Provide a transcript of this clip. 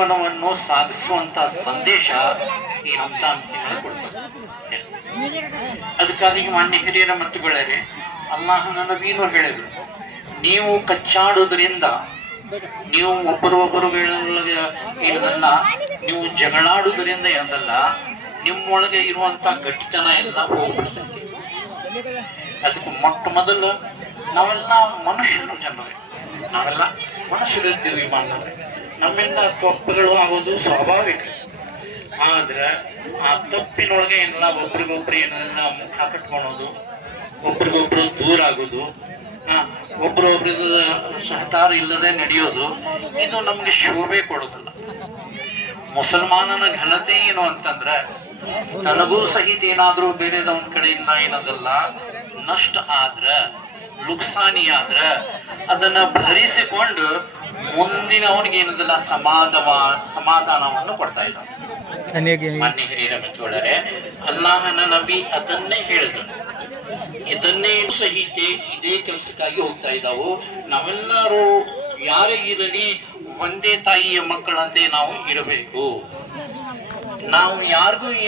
ಜೀವನವನ್ನು ಸಾಗಿಸುವಂತ ಸಂದೇಶ ಈ ರಂಜಾನ್ ತಿಂಗಳು ಕೊಡ್ತಾರೆ. ಅದಕ್ಕಾಗಿ ಮಾನ್ಯ ಹಿರಿಯರ ಮತ್ತು ಗೆಳೆಯರೆ, ಅಲ್ಲಾಹನ ನಬೀನು ಹೇಳಿದ್ರು, ನೀವು ಕಚ್ಚಾಡುವುದರಿಂದ, ನೀವು ಒಬ್ಬರೊಬ್ಬರುಗಳೊಳಗೆ ಇರೋದಲ್ಲ, ನೀವು ಜಗಳಾಡುವುದರಿಂದ ಏನಲ್ಲ, ನಿಮ್ಮೊಳಗೆ ಇರುವಂತ ಗಟ್ಟಿತನ ಎಲ್ಲ ಹೋಗ್ಬಿಡ್ತೈತಿ. ಅದಕ್ಕೆ ಮೊಟ್ಟ ಮೊದಲು ನಾವೆಲ್ಲ ಮನುಷ್ಯರು ಜನರೇ, ನಾವೆಲ್ಲ ಮನುಷ್ಯರಿರ್ತೀವಿ ಮಾನವರೇ, ನಮ್ಮಿಂದ ತಪ್ಪುಗಳು ಆಗೋದು ಸ್ವಾಭಾವಿಕ. ಆದ್ರೆ ಆ ತಪ್ಪಿನೊಳಗೆ ಏನೆಲ್ಲ ಒಬ್ರಿಗೊಬ್ರು ಏನೆಲ್ಲ ಮುಖ ಕಟ್ಕೊಳೋದು, ಒಬ್ರಿಗೊಬ್ರು ದೂರ ಆಗೋದು, ಒಬ್ರೊಬ್ರ ಸಹಕಾರ ಇಲ್ಲದೆ ನಡೆಯೋದು, ಇದು ನಮ್ಗೆ ಶೋಭೆ ಕೊಡೋದಿಲ್ಲ. ಮುಸಲ್ಮಾನನ ಘನತೆ ಏನು ಅಂತಂದ್ರೆ, ತನಗೂ ಸಹಿತ ಏನಾದ್ರೂ ಬೇರೆದವನ ಕಡೆಯಿಂದ ಏನದಲ್ಲ ನಷ್ಟ ಆದ್ರೆ, ನುಕ್ಸಾನಿ ಆದ್ರೆ ಅದನ್ನ ಭರಿಸಿಕೊಂಡು ಮುಂದಿನ ಅವನಿಗೆ ಏನದಲ್ಲ ಸಮಾಧಾನವನ್ನು ಕೊಡ್ತಾ ಇದ್ದ. ಮಾನ್ಯ ಹಿರಿಯರ ಮಿತ್ರರೇ, ಅಲ್ಲಾಹನ ನಬಿ ಅದನ್ನೇ ಹೇಳಿದ್ರು. ಇದನ್ನೇ ಸಹಿತ ಇದೇ ಕೆಲಸಕ್ಕಾಗಿ ಹೋಗ್ತಾ ಇದ್ದಾವು. ನಾವೆಲ್ಲರೂ ಯಾರೇ ಇರಲಿ ಒಂದೇ ತಾಯಿಯ ಮಕ್ಕಳಂತೆ ನಾವು ಇರಬೇಕು. ನಾವು ಯಾರಿಗೂ